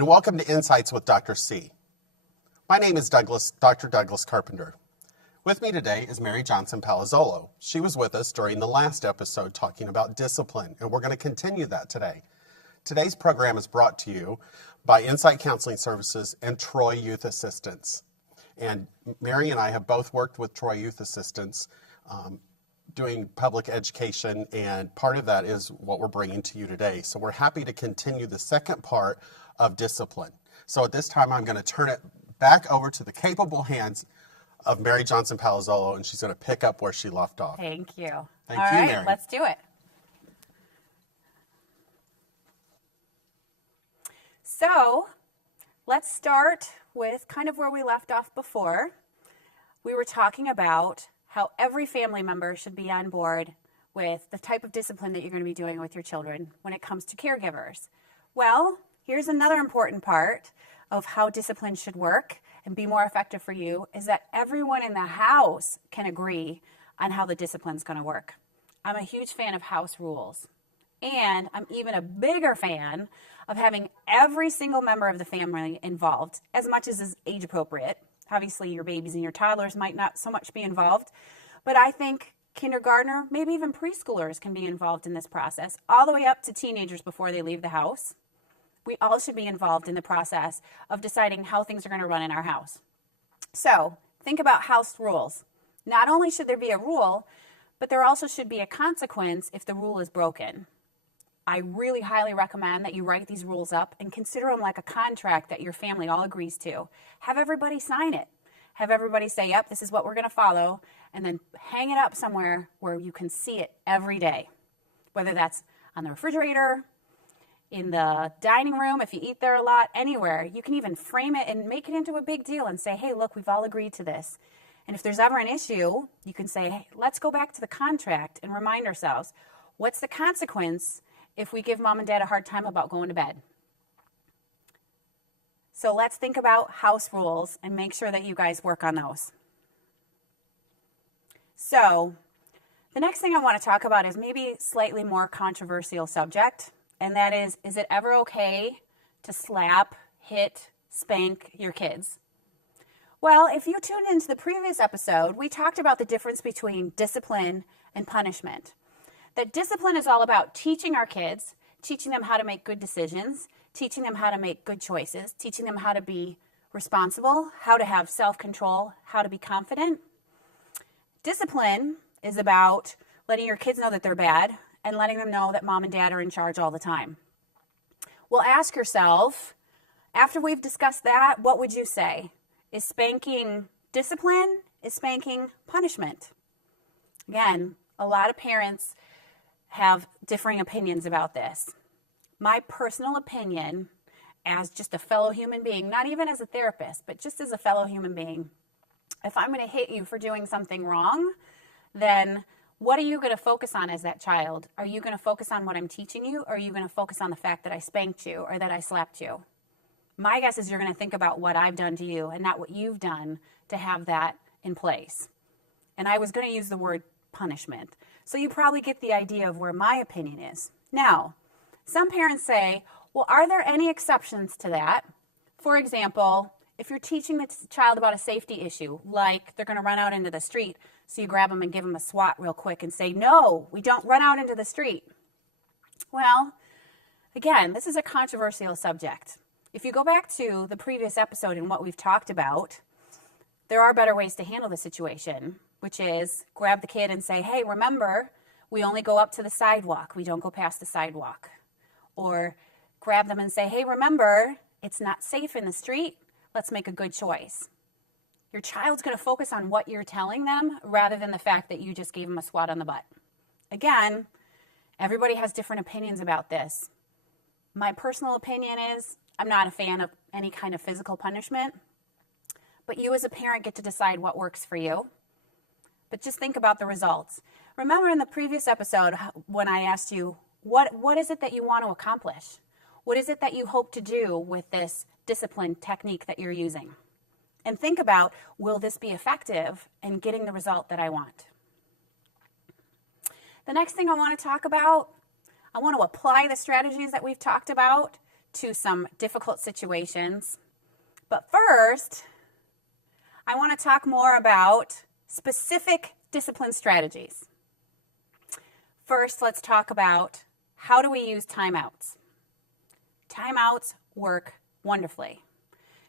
and welcome to Insights with Dr. C. My name is Dr. Douglas Carpenter. With me today is Mary Johnson-Palazzolo. She was with us during the last episode talking about discipline, and we're going to continue that today. Today's program is brought to you by Insight Counseling Services and Troy Youth Assistance. And Mary and I have both worked with Troy Youth Assistance doing public education, and part of that is what we're bringing to you today. So we're happy to continue the second part of discipline. So at this time, I'm going to turn it back over to the capable hands of Mary Johnson-Palazzolo, and she's going to pick up where she left off. Thank you. Thank All you, right, Mary. let's do it. So let's start with kind of where we left off before. We were talking about how every family member should be on board with the type of discipline that you're going to be doing with your children when it comes to caregivers. Well, here's another important part of how discipline should work and be more effective for you is that everyone in the house can agree on how the discipline's going to work. I'm a huge fan of house rules, and I'm even a bigger fan of having every single member of the family involved as much as is age appropriate. Obviously, your babies and your toddlers might not so much be involved, but I think kindergartner, maybe even preschoolers can be involved in this process, all the way up to teenagers before they leave the house. We all should be involved in the process of deciding how things are going to run in our house. So think about house rules. Not only should there be a rule, but there also should be a consequence if the rule is broken. I really highly recommend that you write these rules up and consider them like a contract that your family all agrees to. Have everybody sign it. Have everybody say, yep, this is what we're going to follow, and then hang it up somewhere where you can see it every day, whether that's on the refrigerator, in the dining room, if you eat there a lot, anywhere. You can even frame it and make it into a big deal and say, hey, look, we've all agreed to this. And if there's ever an issue, you can say, hey, let's go back to the contract and remind ourselves, what's the consequence if we give mom and dad a hard time about going to bed? So let's think about house rules and make sure that you guys work on those. So the next thing I want to talk about is maybe slightly more controversial subject, and that is it ever okay to slap, hit, spank your kids? Well, if you tuned into the previous episode, we talked about the difference between discipline and punishment. That discipline is all about teaching our kids, teaching them how to make good decisions, teaching them how to make good choices, teaching them how to be responsible, how to have self-control, how to be confident. Discipline is about letting your kids know that they're bad and letting them know that mom and dad are in charge all the time. Well, ask yourself, after we've discussed that, what would you say? Is spanking discipline? Is spanking punishment? Again, a lot of parents have differing opinions about this. My personal opinion, as just a fellow human being, not even as a therapist, but just as a fellow human being, if I'm going to hit you for doing something wrong, then what are you going to focus on as that child? Are you going to focus on what I'm teaching you, or are you going to focus on the fact that I spanked you or that I slapped you? My guess is you're going to think about what I've done to you and not what you've done to have that in place. And I was going to use the word punishment. So you probably get the idea of where my opinion is. Now, some parents say, well, are there any exceptions to that? For example, if you're teaching the child about a safety issue, like they're going to run out into the street, so you grab them and give them a swat real quick and say, no, we don't run out into the street. Well, again, this is a controversial subject. If you go back to the previous episode and what we've talked about, there are better ways to handle the situation, which is grab the kid and say, hey, remember, we only go up to the sidewalk. We don't go past the sidewalk. Or grab them and say, hey, remember, it's not safe in the street. Let's make a good choice. Your child's going to focus on what you're telling them rather than the fact that you just gave them a swat on the butt. Again, everybody has different opinions about this. My personal opinion is I'm not a fan of any kind of physical punishment, but you as a parent get to decide what works for you. But just think about the results. Remember in the previous episode when I asked you, what is it that you want to accomplish? What is it that you hope to do with this discipline technique that you're using? And think about, will this be effective in getting the result that I want? The next thing I want to talk about, I want to apply the strategies that we've talked about to some difficult situations. But first, I want to talk more about specific discipline strategies. First, let's talk about how do we use timeouts. Timeouts work wonderfully.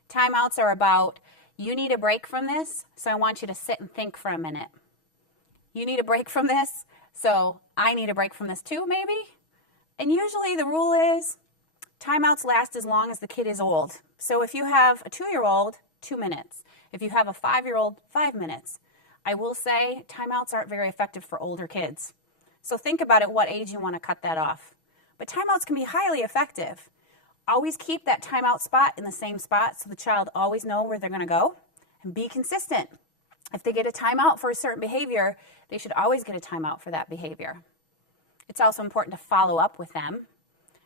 Timeouts are about, you need a break from this, so I want you to sit and think for a minute. You need a break from this, so I need a break from this too, maybe? And usually the rule is timeouts last as long as the kid is old. So if you have a 2-year-old, 2 minutes. If you have a 5-year-old, 5 minutes. I will say timeouts aren't very effective for older kids. So think about at what age you want to cut that off. But timeouts can be highly effective. Always keep that timeout spot in the same spot so the child always knows where they're going to go, and be consistent. If they get a timeout for a certain behavior, they should always get a timeout for that behavior. It's also important to follow up with them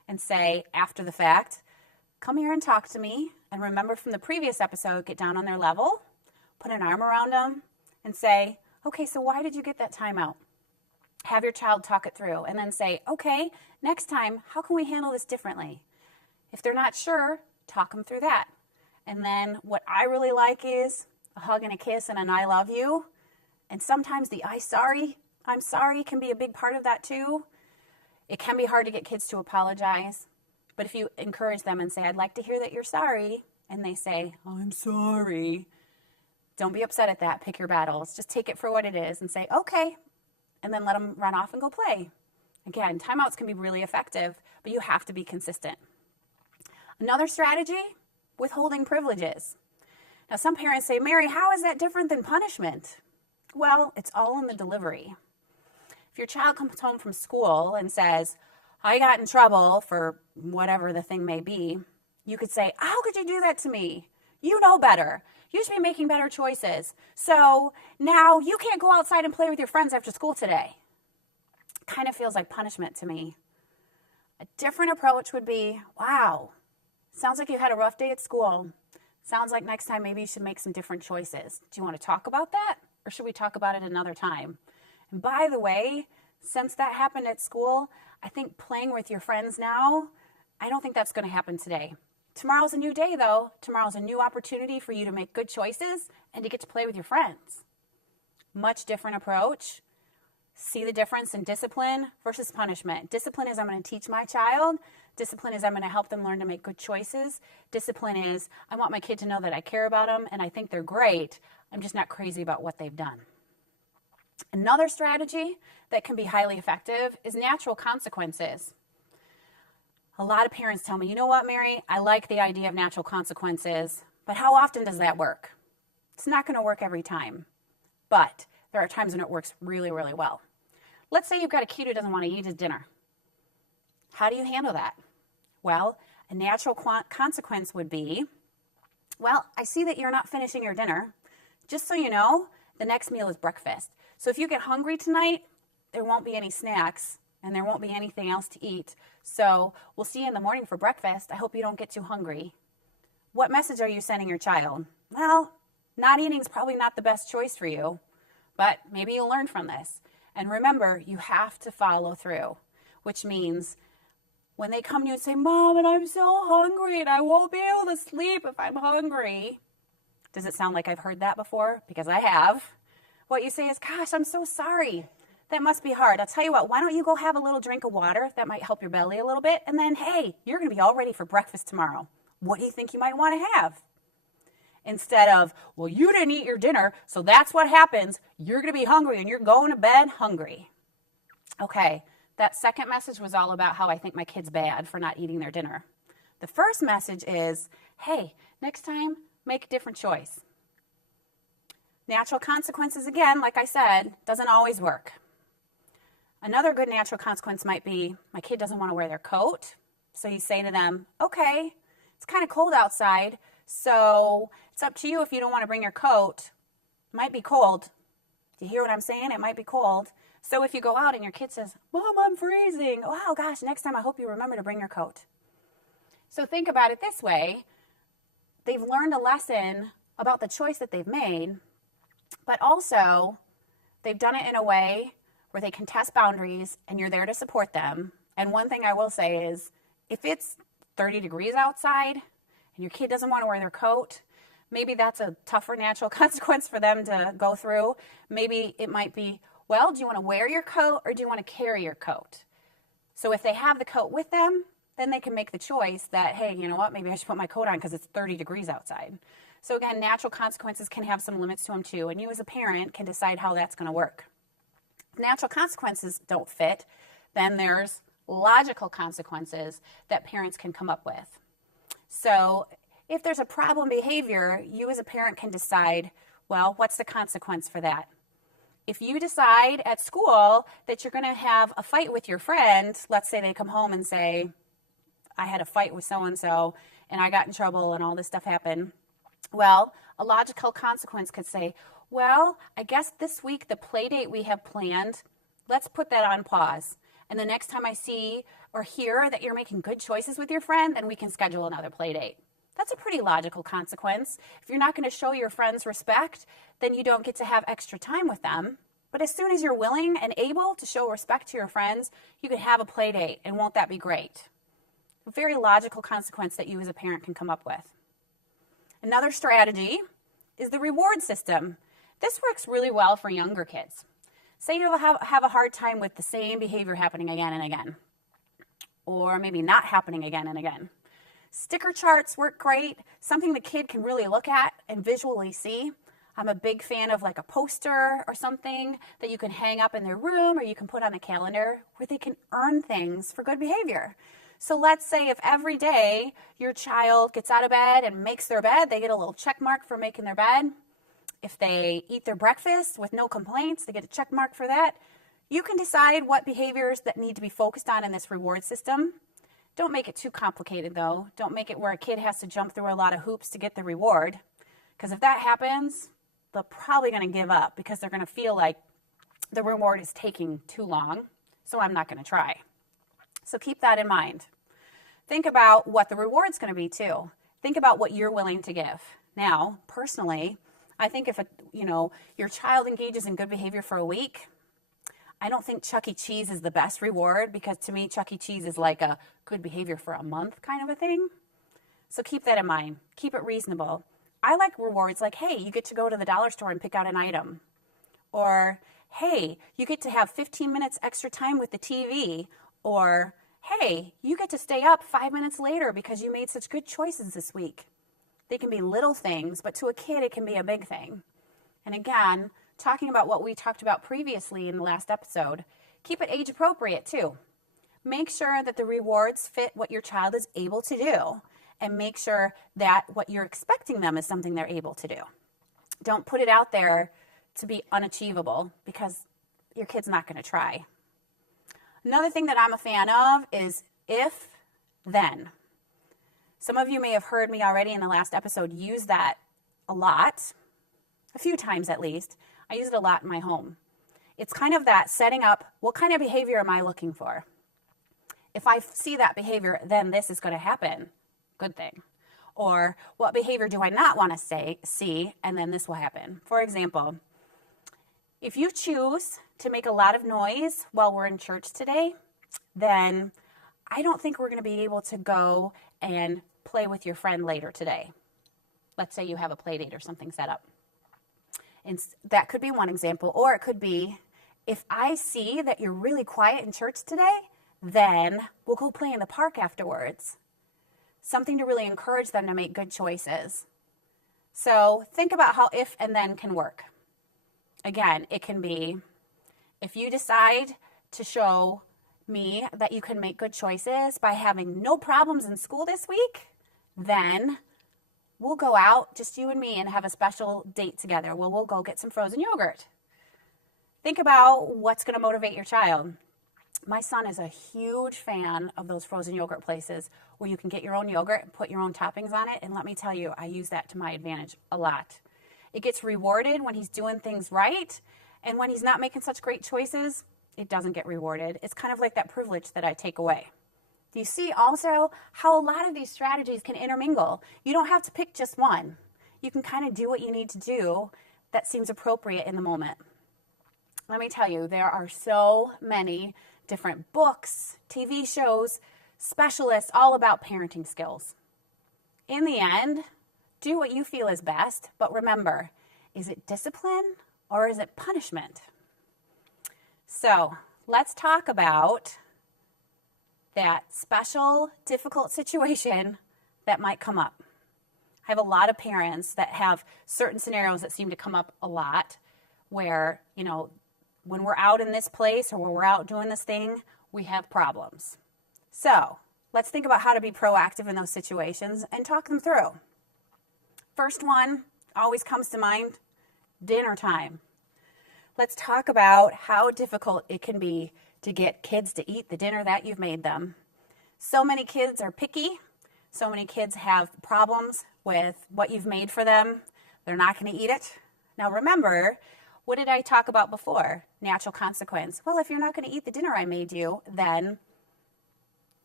and say after the fact, come here and talk to me, and remember from the previous episode, get down on their level, put an arm around them, and say, okay, so why did you get that timeout? Have your child talk it through, and then say, okay, next time, how can we handle this differently? If they're not sure, talk them through that. And then what I really like is a hug and a kiss and an I love you. And sometimes the I'm sorry can be a big part of that too. It can be hard to get kids to apologize. But if you encourage them and say, I'd like to hear that you're sorry, and they say, I'm sorry, don't be upset at that. Pick your battles. Just take it for what it is and say, okay, and then let them run off and go play. Again, timeouts can be really effective, but you have to be consistent. Another strategy, withholding privileges. Now, some parents say, Mary, how is that different than punishment? Well, it's all in the delivery. If your child comes home from school and says, I got in trouble for whatever the thing may be, you could say, how could you do that to me? You know better. You should be making better choices. So now you can't go outside and play with your friends after school today. Kind of feels like punishment to me. A different approach would be, wow, sounds like you had a rough day at school. Sounds like next time maybe you should make some different choices. Do you want to talk about that? Or should we talk about it another time? And by the way, since that happened at school, I think playing with your friends now, I don't think that's going to happen today. Tomorrow's a new day, though. Tomorrow's a new opportunity for you to make good choices and to get to play with your friends. Much different approach. See the difference in discipline versus punishment. Discipline is I'm going to teach my child. Discipline is I'm going to help them learn to make good choices. Discipline is I want my kid to know that I care about them and I think they're great. I'm just not crazy about what they've done. Another strategy that can be highly effective is natural consequences. A lot of parents tell me, you know what, Mary, I like the idea of natural consequences, but how often does that work? It's not going to work every time, but there are times when it works really, really well. Let's say you've got a kid who doesn't want to eat his dinner. How do you handle that? Well, a natural consequence would be, well, I see that you're not finishing your dinner. Just so you know, the next meal is breakfast. So if you get hungry tonight, there won't be any snacks and there won't be anything else to eat. So we'll see you in the morning for breakfast. I hope you don't get too hungry. What message are you sending your child? Well, not eating is probably not the best choice for you, but maybe you'll learn from this. And remember, you have to follow through, which means when they come to you and say, Mom, and I'm so hungry and I won't be able to sleep if I'm hungry. Does it sound like I've heard that before? Because I have. What you say is, gosh, I'm so sorry. That must be hard. I'll tell you what, why don't you go have a little drink of water? That might help your belly a little bit. And then, hey, you're going to be all ready for breakfast tomorrow. What do you think you might want to have? Instead of, well, you didn't eat your dinner, so that's what happens. You're going to be hungry and you're going to bed hungry. Okay, that second message was all about how I think my kid's bad for not eating their dinner. The first message is, hey, next time, make a different choice. Natural consequences, again, like I said, doesn't always work. Another good natural consequence might be, my kid doesn't want to wear their coat. So you say to them, okay, it's kind of cold outside, so it's up to you if you don't want to bring your coat. It might be cold. Do you hear what I'm saying? It might be cold. So if you go out and your kid says, Mom, I'm freezing. Oh, gosh, next time I hope you remember to bring your coat. So think about it this way. They've learned a lesson about the choice that they've made, but also they've done it in a way where they can test boundaries and you're there to support them. And one thing I will say is, if it's 30 degrees outside and your kid doesn't want to wear their coat, maybe that's a tougher natural consequence for them to go through. Maybe it might be, well, do you want to wear your coat or do you want to carry your coat? So if they have the coat with them, then they can make the choice that, hey, you know what, maybe I should put my coat on because it's 30 degrees outside. So again, natural consequences can have some limits to them too, and you as a parent can decide how that's going to work. If natural consequences don't fit, then there's logical consequences that parents can come up with. So if there's a problem behavior, you as a parent can decide, well, what's the consequence for that? If you decide at school that you're going to have a fight with your friend, let's say they come home and say, I had a fight with so-and-so and I got in trouble and all this stuff happened. Well, a logical consequence could say, well, I guess this week the play date we have planned, let's put that on pause. And the next time I see or hear that you're making good choices with your friend, then we can schedule another play date. That's a pretty logical consequence. If you're not going to show your friends respect, then you don't get to have extra time with them. But as soon as you're willing and able to show respect to your friends, you can have a play date, and won't that be great? A very logical consequence that you as a parent can come up with. Another strategy is the reward system. This works really well for younger kids. Say you'll have a hard time with the same behavior happening again and again, or maybe not happening again and again. Sticker charts work great, something the kid can really look at and visually see. I'm a big fan of like a poster or something that you can hang up in their room or you can put on the calendar where they can earn things for good behavior. So let's say if every day your child gets out of bed and makes their bed, they get a little check mark for making their bed. If they eat their breakfast with no complaints, they get a check mark for that. You can decide what behaviors that need to be focused on in this reward system. Don't make it too complicated though. Don't make it where a kid has to jump through a lot of hoops to get the reward. Because if that happens, they're probably going to give up because they're going to feel like the reward is taking too long, so I'm not going to try. So keep that in mind. Think about what the reward's going to be too. Think about what you're willing to give. Now, personally, I think if your child engages in good behavior for a week, I don't think Chuck E. Cheese is the best reward because to me, Chuck E. Cheese is like a good behavior for a month kind of a thing. So keep that in mind. Keep it reasonable. I like rewards like, hey, you get to go to the dollar store and pick out an item. Or, hey, you get to have 15 minutes extra time with the TV. Or, hey, you get to stay up 5 minutes later because you made such good choices this week. They can be little things, but to a kid, it can be a big thing. And again, talking about what we talked about previously in the last episode, keep it age appropriate too. Make sure that the rewards fit what your child is able to do. And make sure that what you're expecting them is something they're able to do. Don't put it out there to be unachievable because your kid's not going to try. Another thing that I'm a fan of is if, then. Some of you may have heard me already in the last episode use that a lot, a few times at least. I use it a lot in my home. It's kind of that setting up, what kind of behavior am I looking for? If I see that behavior, then this is going to happen. Good thing. Or what behavior do I not want to see, and then this will happen. For example, if you choose to make a lot of noise while we're in church today, then I don't think we're going to be able to go and play with your friend later today. Let's say you have a play date or something set up. And that could be one example. Or it could be, if I see that you're really quiet in church today, then we'll go play in the park afterwards. Something to really encourage them to make good choices. So think about how if and then can work. Again, it can be, if you decide to show me that you can make good choices by having no problems in school this week, then we'll go out, just you and me, and have a special date together. We'll go get some frozen yogurt. Think about what's going to motivate your child. My son is a huge fan of those frozen yogurt places where you can get your own yogurt and put your own toppings on it. And let me tell you, I use that to my advantage a lot. It gets rewarded when he's doing things right. And when he's not making such great choices, it doesn't get rewarded. It's kind of like that privilege that I take away. Do you see also how a lot of these strategies can intermingle? You don't have to pick just one. You can kind of do what you need to do that seems appropriate in the moment. Let me tell you, there are so many different books, TV shows, specialists all about parenting skills. In the end, do what you feel is best, but remember, is it discipline or is it punishment? So let's talk about that special, difficult situation that might come up. I have a lot of parents that have certain scenarios that seem to come up a lot where, when we're out in this place or when we're out doing this thing, we have problems. So let's think about how to be proactive in those situations and talk them through. First one always comes to mind, dinner time. Let's talk about how difficult it can be to get kids to eat the dinner that you've made them. So many kids are picky. So many kids have problems with what you've made for them. They're not going to eat it. Now remember, what did I talk about before? Natural consequence. Well, if you're not going to eat the dinner I made you, then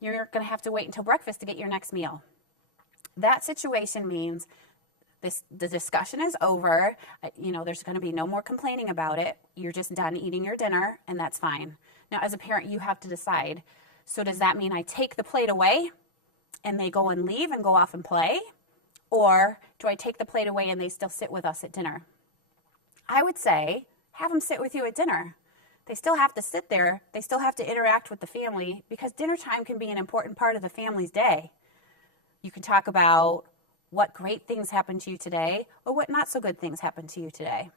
you're going to have to wait until breakfast to get your next meal. That situation means the discussion is over. There's going to be no more complaining about it. You're just done eating your dinner, and that's fine. Now, as a parent, you have to decide. So does that mean I take the plate away and they go and leave and go off and play? Or do I take the plate away and they still sit with us at dinner? I would say have them sit with you at dinner. They still have to sit there. They still have to interact with the family because dinner time can be an important part of the family's day. You can talk about what great things happened to you today or what not so good things happened to you today.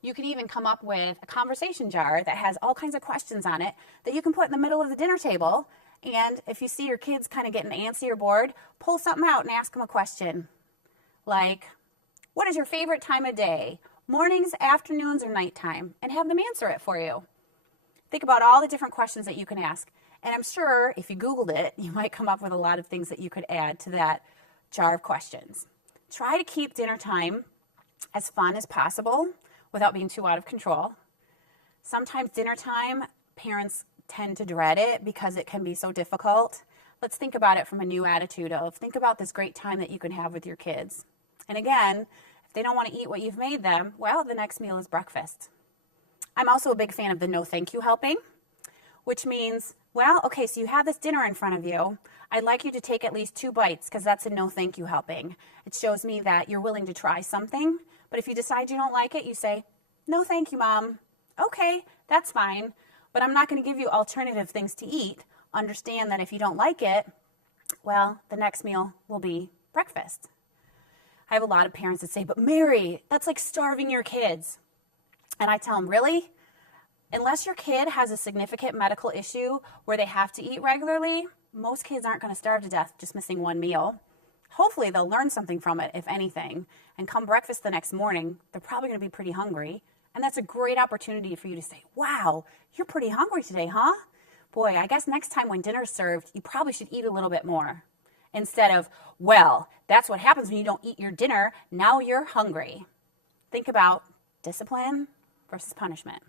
You can even come up with a conversation jar that has all kinds of questions on it that you can put in the middle of the dinner table. And if you see your kids kind of getting antsy or bored, pull something out and ask them a question. Like, what is your favorite time of day? Mornings, afternoons, or nighttime? And have them answer it for you. Think about all the different questions that you can ask. And I'm sure if you Googled it, you might come up with a lot of things that you could add to that jar of questions. Try to keep dinner time as fun as possible without being too out of control. Sometimes dinner time, parents tend to dread it because it can be so difficult. Let's think about it from a new attitude of think about this great time that you can have with your kids. And again, if they don't want to eat what you've made them, well, the next meal is breakfast. I'm also a big fan of the no thank you helping, which means, well, okay, so you have this dinner in front of you. I'd like you to take at least 2 bites because that's a no thank you helping. It shows me that you're willing to try something. But if you decide you don't like it, you say, no thank you, Mom. Okay, that's fine. But I'm not going to give you alternative things to eat. Understand that if you don't like it, well, the next meal will be breakfast. I have a lot of parents that say, but Mary, that's like starving your kids. And I tell them, really? Unless your kid has a significant medical issue where they have to eat regularly, most kids aren't going to starve to death just missing one meal. Hopefully they'll learn something from it, if anything. And come breakfast the next morning, they're probably going to be pretty hungry. And that's a great opportunity for you to say, wow, you're pretty hungry today, huh? Boy, I guess next time when dinner's served, you probably should eat a little bit more. Instead of, well, that's what happens when you don't eat your dinner. Now you're hungry. Think about discipline versus punishment.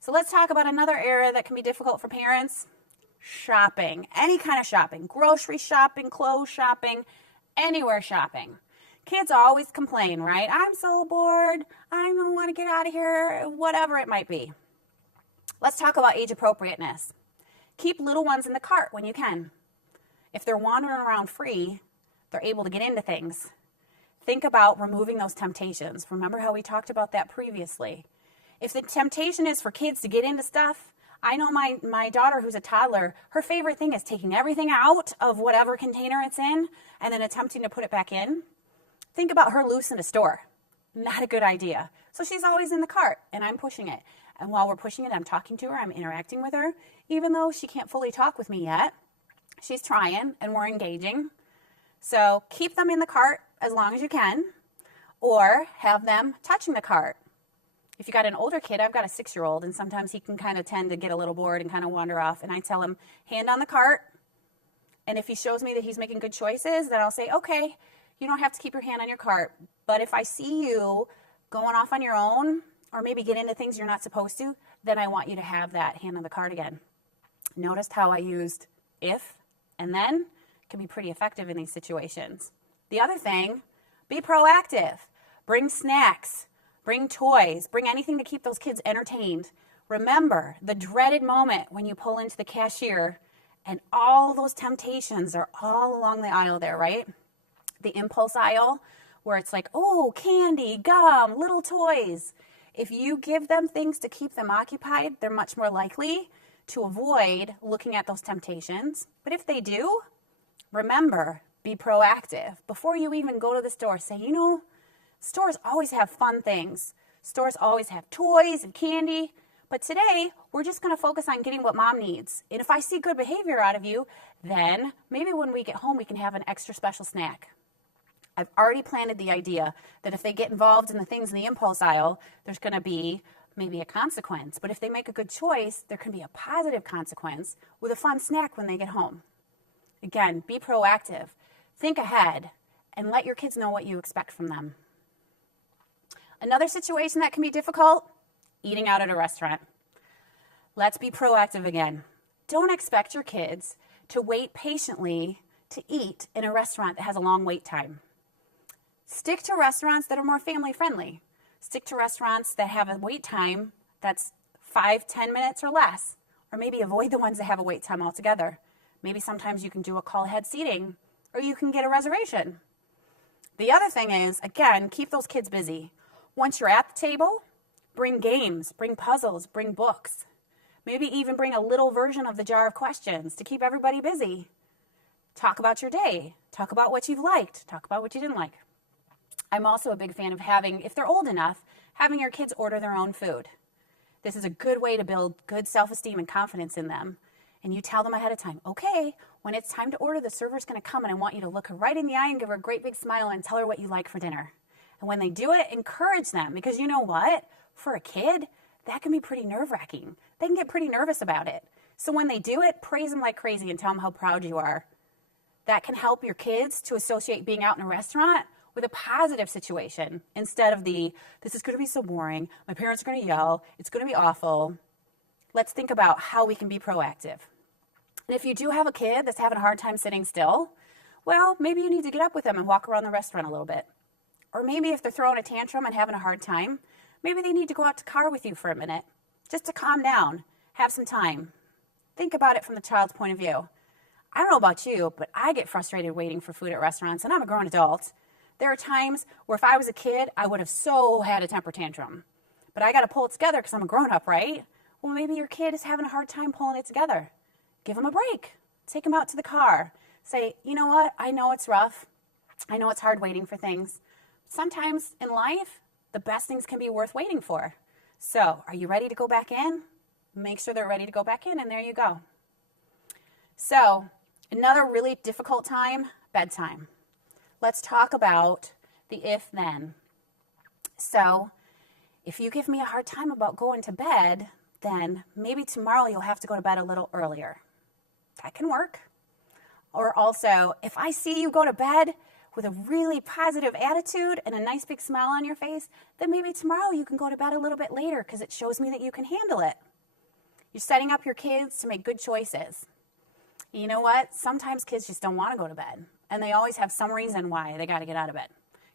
So let's talk about another area that can be difficult for parents. Shopping. Any kind of shopping. Grocery shopping, clothes shopping, anywhere shopping. Kids always complain, right? I'm so bored. I don't want to get out of here. Whatever it might be. Let's talk about age appropriateness. Keep little ones in the cart when you can. If they're wandering around free, they're able to get into things. Think about removing those temptations. Remember how we talked about that previously. If the temptation is for kids to get into stuff, I know my daughter who's a toddler, her favorite thing is taking everything out of whatever container it's in and then attempting to put it back in. Think about her loose in a store. Not a good idea. So she's always in the cart and I'm pushing it. And while we're pushing it, I'm talking to her, I'm interacting with her. Even though she can't fully talk with me yet, she's trying and we're engaging. So keep them in the cart as long as you can or have them touching the cart. If you got an older kid, I've got a 6-year-old, and sometimes he can kind of tend to get a little bored and kind of wander off. And I tell him, hand on the cart. And if he shows me that he's making good choices, then I'll say, okay, you don't have to keep your hand on your cart. But if I see you going off on your own or maybe get into things you're not supposed to, then I want you to have that hand on the cart again. Noticed how I used if and then can be pretty effective in these situations. The other thing, be proactive. Bring snacks. Bring toys, bring anything to keep those kids entertained. Remember the dreaded moment when you pull into the cashier And all those temptations are all along the aisle there, right? The impulse aisle, where it's like, oh, candy, gum, little toys. If you give them things to keep them occupied, they're much more likely to avoid looking at those temptations. But if they do, remember, be proactive. Before you even go to the store, say, stores always have fun things. Stores always have toys and candy. But today, we're just going to focus on getting what mom needs. And if I see good behavior out of you, then maybe when we get home, we can have an extra special snack. I've already planted the idea that if they get involved in the things in the impulse aisle, there's going to be maybe a consequence. But if they make a good choice, there can be a positive consequence with a fun snack when they get home. Again, be proactive. Think ahead and let your kids know what you expect from them. Another situation that can be difficult, eating out at a restaurant. Let's be proactive again. Don't expect your kids to wait patiently to eat in a restaurant that has a long wait time. Stick to restaurants that are more family friendly. Stick to restaurants that have a wait time that's 5-10 minutes or less, or maybe avoid the ones that have a wait time altogether. Maybe sometimes you can do a call ahead seating, or you can get a reservation. The other thing is, again, keep those kids busy. Once you're at the table, bring games, bring puzzles, bring books. Maybe even bring a little version of the jar of questions to keep everybody busy. Talk about your day. Talk about what you've liked. Talk about what you didn't like. I'm also a big fan of having, if they're old enough, having your kids order their own food. This is a good way to build good self-esteem and confidence in them. And you tell them ahead of time, okay, when it's time to order, the server's going to come and I want you to look her right in the eye and give her a great big smile and tell her what you like for dinner. And when they do it, encourage them, because you know what? For a kid, that can be pretty nerve-wracking. They can get pretty nervous about it. So when they do it, praise them like crazy and tell them how proud you are. That can help your kids to associate being out in a restaurant with a positive situation instead of this is going to be so boring, my parents are going to yell, it's going to be awful. Let's think about how we can be proactive. And if you do have a kid that's having a hard time sitting still, well, maybe you need to get up with them and walk around the restaurant a little bit. Or maybe if they're throwing a tantrum and having a hard time, maybe they need to go out to the car with you for a minute, just to calm down, have some time. Think about it from the child's point of view. I don't know about you, but I get frustrated waiting for food at restaurants, and I'm a grown adult. There are times where if I was a kid, I would have so had a temper tantrum. But I got to pull it together because I'm a grown-up, right? Well, maybe your kid is having a hard time pulling it together. Give them a break. Take them out to the car. Say, you know what? I know it's rough. I know it's hard waiting for things. Sometimes in life, the best things can be worth waiting for. So, are you ready to go back in? Make sure they're ready to go back in, and there you go. So, another really difficult time, bedtime. Let's talk about the if-then. So, if you give me a hard time about going to bed, then maybe tomorrow you'll have to go to bed a little earlier. That can work. Or also, if I see you go to bed with a really positive attitude and a nice big smile on your face, then maybe tomorrow you can go to bed a little bit later because it shows me that you can handle it. You're setting up your kids to make good choices. You know what? Sometimes kids just don't want to go to bed, and they always have some reason why they got to get out of bed.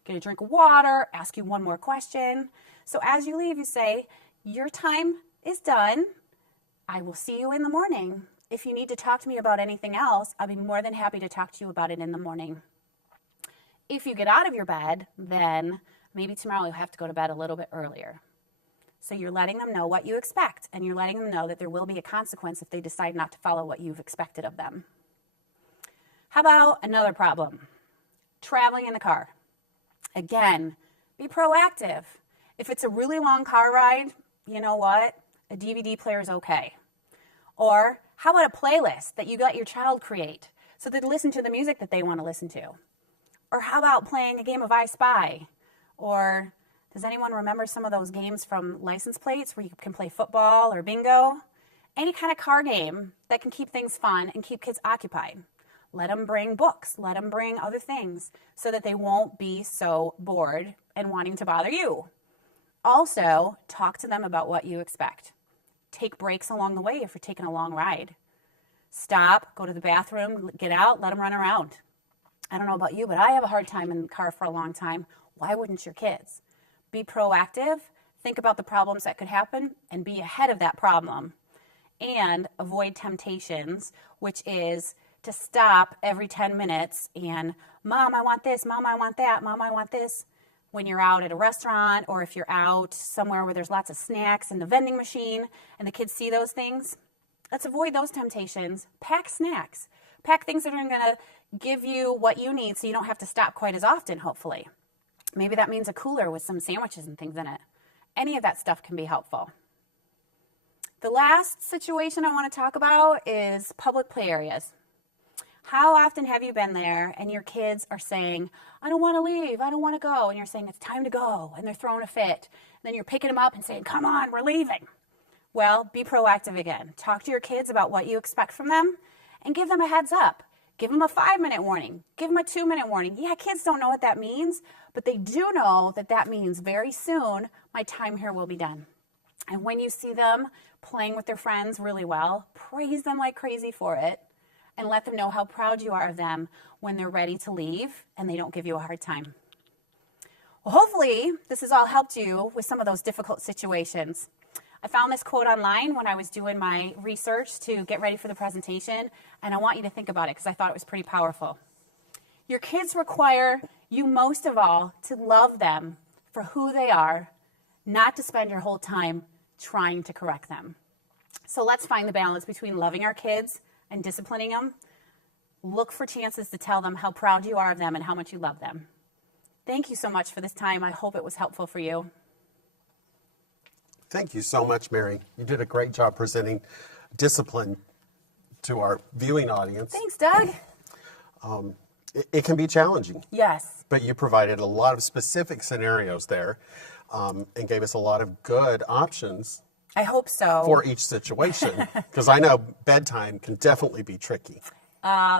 Get a drink of water, ask you one more question. So as you leave, you say, your time is done. I will see you in the morning. If you need to talk to me about anything else, I'll be more than happy to talk to you about it in the morning. If you get out of your bed, then maybe tomorrow you'll have to go to bed a little bit earlier. So you're letting them know what you expect, and you're letting them know that there will be a consequence if they decide not to follow what you've expected of them. How about another problem? Traveling in the car. Again, be proactive. If it's a really long car ride, you know what? A DVD player is okay. Or how about a playlist that you let your child create so they listen to the music that they want to listen to? Or how about playing a game of I Spy? Or does anyone remember some of those games from license plates where you can play football or bingo? Any kind of car game that can keep things fun and keep kids occupied. Let them bring books. Let them bring other things so that they won't be so bored and wanting to bother you. Also, talk to them about what you expect. Take breaks along the way if you're taking a long ride. Stop, go to the bathroom, get out, let them run around. I don't know about you, but I have a hard time in the car for a long time. Why wouldn't your kids? Be proactive, think about the problems that could happen, and be ahead of that problem. and avoid temptations, which is to stop every 10 minutes and, Mom, I want this, Mom, I want that, Mom, I want this. When you're out at a restaurant or if you're out somewhere where there's lots of snacks in the vending machine and the kids see those things, let's avoid those temptations. Pack snacks. Pack things that are going to give you what you need so you don't have to stop quite as often, hopefully. Maybe that means a cooler with some sandwiches and things in it. Any of that stuff can be helpful. The last situation I want to talk about is public play areas. How often have you been there and your kids are saying, I don't want to leave, I don't want to go, and you're saying it's time to go, and they're throwing a fit. And then you're picking them up and saying, come on, we're leaving. Well, be proactive again. Talk to your kids about what you expect from them and give them a heads up. Give them a 5-minute warning. Give them a 2-minute warning. Yeah, kids don't know what that means, but they do know that that means very soon my time here will be done. And when you see them playing with their friends really well, praise them like crazy for it and let them know how proud you are of them when they're ready to leave and they don't give you a hard time. Well, hopefully this has all helped you with some of those difficult situations. I found this quote online when I was doing my research to get ready for the presentation, and I want you to think about it because I thought it was pretty powerful. Your kids require you most of all to love them for who they are, not to spend your whole time trying to correct them. So let's find the balance between loving our kids and disciplining them. Look for chances to tell them how proud you are of them and how much you love them. Thank you so much for this time. I hope it was helpful for you. Thank you so much, Mary. You did a great job presenting discipline to our viewing audience. Thanks, Doug. It can be challenging. Yes. But you provided a lot of specific scenarios there and gave us a lot of good options. I hope so. For each situation. Because I know bedtime can definitely be tricky.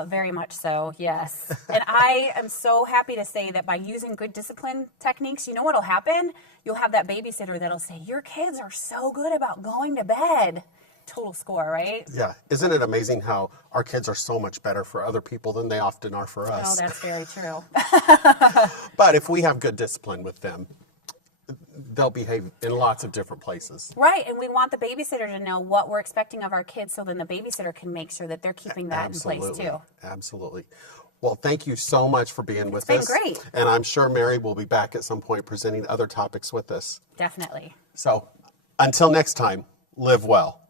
Very much so, yes. And I am so happy to say that by using good discipline techniques, you know what'll happen? You'll have that babysitter that'll say, your kids are so good about going to bed. Total score, right? Yeah. Isn't it amazing how our kids are so much better for other people than they often are for us? Oh, that's very true. But if we have good discipline with them, they'll behave in lots of different places. Right, and we want the babysitter to know what we're expecting of our kids so then the babysitter can make sure that they're keeping that in place too. Absolutely. Well, thank you so much for being with us. It's been great. And I'm sure Mary will be back at some point presenting other topics with us. Definitely. So until next time, live well.